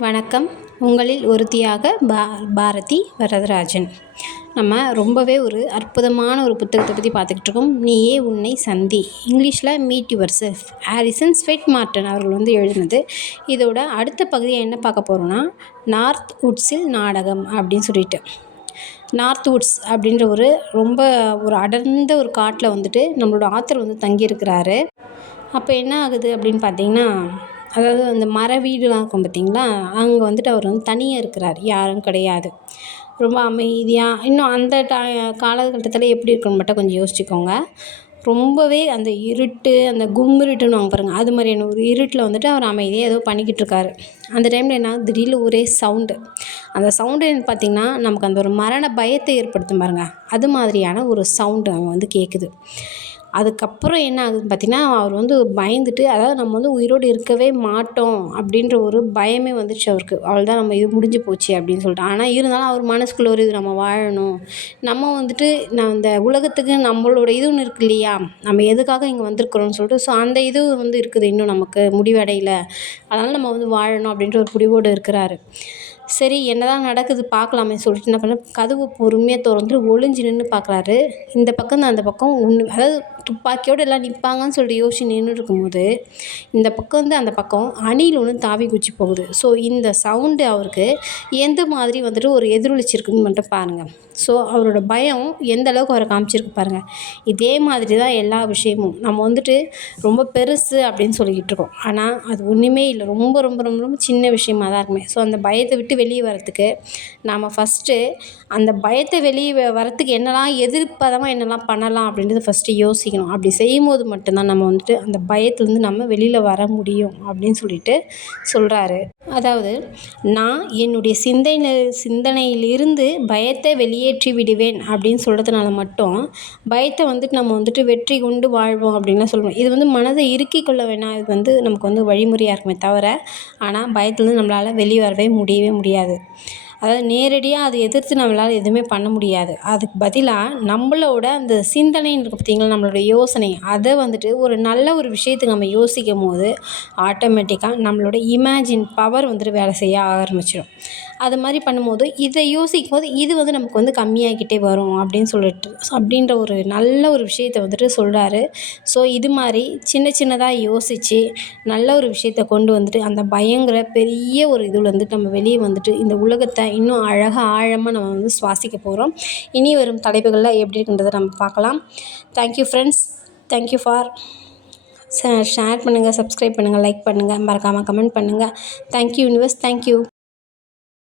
வணக்கம். உங்களில் ஒருத்தியாக பா பாரதி வரதராஜன். நம்ம ரொம்பவே ஒரு அற்புதமான ஒரு புத்தகத்தை பற்றி பார்த்துக்கிட்டு இருக்கோம் நீயே உன்னை சந்தி. இங்கிலீஷில் meet yourself. Harrison Swett Marden அவர்கள் வந்து எழுதினது. இதோட அடுத்த பகுதியை என்ன பார்க்க போகிறோன்னா நார்த் உட்ஸில் நாடகம் அப்படின்னு சொல்லிட்டு. நார்த் உட்ஸ் அப்படின்ற ஒரு ரொம்ப ஒரு அடர்ந்த ஒரு காட்டில் வந்துட்டு நம்மளோட ஆத்தர் வந்து தங்கியிருக்கிறாரு. அப்போ என்ன ஆகுது அப்படின்னு பார்த்தீங்கன்னா அதாவது அந்த மர வீடுலாம் இருக்கும் பார்த்தீங்களா? அங்கே வந்துட்டு அவர் வந்து தனியாக இருக்கிறார். யாரும் கிடையாது. ரொம்ப அமைதியாக இன்னும் அந்த டா காலகட்டத்தில் எப்படி இருக்குன்னு மட்டும் கொஞ்சம் யோசிச்சுக்கோங்க. ரொம்பவே அந்த இருட்டு அந்த கும்மிருட்டுன்னுவாங்க பாருங்கள் அது மாதிரியான ஒரு இருட்டில் வந்துட்டு அவர் அமைதியாக ஏதோ பண்ணிக்கிட்டு இருக்காரு. அந்த டைமில் என்ன திடீர்னு ஒரே சவுண்டு. அந்த சவுண்டு பார்த்திங்கன்னா நமக்கு அந்த ஒரு மரண பயத்தை ஏற்படுத்தும் பாருங்கள் அது மாதிரியான ஒரு சவுண்டு அங்கே வந்து கேட்குது அதுக்கப்புறம் என்ன ஆகுதுன்னு பார்த்தீங்கன்னா அவர் வந்து பயந்துட்டு அதாவது நம்ம வந்து உயிரோடு இருக்கவே மாட்டோம் அப்படின்ற ஒரு பயமே வந்துடுச்சு அவருக்கு. அவ்வளோதான் நம்ம இது முடிஞ்சு போச்சு அப்படின்னு சொல்லிட்டு. ஆனால் இருந்தாலும் அவர் மனசுக்குள்ள ஒரு இது நம்ம வாழணும். நம்ம வந்துட்டு நான் இந்த உலகத்துக்கு நம்மளோட இது ஒன்று இருக்கு இல்லையா? நம்ம எதுக்காக இங்கே வந்திருக்கிறோம்னு சொல்லிட்டு ஸோ அந்த இது வந்து இருக்குது இன்னும் நமக்கு முடிவடையில. அதனால் நம்ம வந்து வாழணும் அப்படின்ற ஒரு முடிவோடு இருக்கிறாரு. சரி என்னதான் நடக்குது பார்க்கலாமே சொல்லிட்டு என்ன பண்ண கதவு பொறுமையாக திறந்து ஒளிஞ்சு நின்று பார்க்குறாரு. இந்த பக்கம் அந்த பக்கம் ஒன்று அதாவது துப்பாக்கியோடு எல்லாம் நிற்பாங்கன்னு சொல்லிட்டு யோசிச்சு நின்று இருக்கும்போது இந்த பக்கம் வந்து அந்த பக்கம் அணில் ஒன்று தாவி குச்சி போகுது. ஸோ இந்த சவுண்டு அவருக்கு எந்த மாதிரி வந்துட்டு ஒரு எதிரொலிச்சிருக்குன்னு மட்டும் பாருங்கள் ஸோ அவரோட பயம் எந்த அளவுக்கு அவரை காமிச்சிருக்கு பாருங்கள் இதே மாதிரி தான் எல்லா விஷயமும். நம்ம வந்துட்டு ரொம்ப பெருசு அப்படின்னு சொல்லிக்கிட்டு இருக்கோம். ஆனால் அது ஒன்றுமே இல்லை. ரொம்ப ரொம்ப ரொம்ப ரொம்ப சின்ன விஷயமாக தான் இருக்குமே. ஸோ அந்த பயத்தை விட்டு வெளியே வரத்துக்கு நாம் ஃபஸ்ட்டு அந்த பயத்தை வெளியே வரத்துக்கு என்னெல்லாம் எதிர்ப்பதமாக என்னெல்லாம் பண்ணலாம் அப்படின்றத ஃபஸ்ட்டு யோசிக்கணும். அப்படி செய்யும்போது மட்டும்தான் நம்ம வந்துட்டு அந்த பயத்துலேருந்து நம்ம வெளியில் வர முடியும் அப்படின்னு சொல்லிட்டு சொல்கிறாரு அதாவது நான் என்னுடைய சிந்தனை சிந்தனையிலிருந்து பயத்தை வெளியேற்றி விடுவேன் அப்படின்னு சொல்கிறதுனால மட்டும் பயத்தை வந்துட்டு நம்ம வந்துட்டு வெற்றி கொண்டு வாழ்வோம் அப்படின்லாம் சொல்லுவோம் இது வந்து மனதை இறுக்கி கொள்ள வேணாம். இது வந்து நமக்கு வந்து வழிமுறையாக இருக்குமே தவிர ஆனால் பயத்துலேருந்து நம்மளால் வெளியே வரவே முடியவே முடியாது. variado. அதாவது நேரடியாக அதை எதிர்த்து நம்மளால் எதுவுமே பண்ண முடியாது. அதுக்கு பதிலாக நம்மளோட அந்த சிந்தனைன்னு இருக்குது பார்த்திங்களா நம்மளோட யோசனை. அதை வந்துட்டு ஒரு நல்ல ஒரு விஷயத்துக்கு நம்ம யோசிக்கும் போது ஆட்டோமேட்டிக்காக நம்மளோட இமேஜின் பவர் வந்துட்டு வேலை செய்ய ஆரம்பிச்சிடும் அது மாதிரி பண்ணும்போது இதை யோசிக்கும் போது இது வந்து நமக்கு வந்து கம்மியாகிக்கிட்டே வரும் அப்படின்னு சொல்லிட்டு அப்படின்ற ஒரு நல்ல ஒரு விஷயத்த வந்துட்டு சொல்கிறாரு ஸோ இது மாதிரி சின்ன சின்னதாக யோசித்து நல்ல ஒரு விஷயத்த கொண்டு வந்துட்டு அந்த பயங்கர பெரிய ஒரு இதில் வந்துட்டு நம்ம வெளியே வந்துட்டு இந்த உலகத்தை இன்னும் அழகாக ஆழமாக நம்ம வந்து சுவாசிக்க போகிறோம் இனி வரும் தலைப்புகளில் எப்படி இருக்குன்றதை நம்ம பார்க்கலாம். Thank you friends thank you for share பண்ணுங்கள் சப்ஸ்கிரைப் பண்ணுங்கள் லைக் பண்ணுங்கள் மறக்காமல் கமெண்ட் பண்ணுங்கள் தேங்க்யூ யூனிவர்ஸ் தேங்க்யூ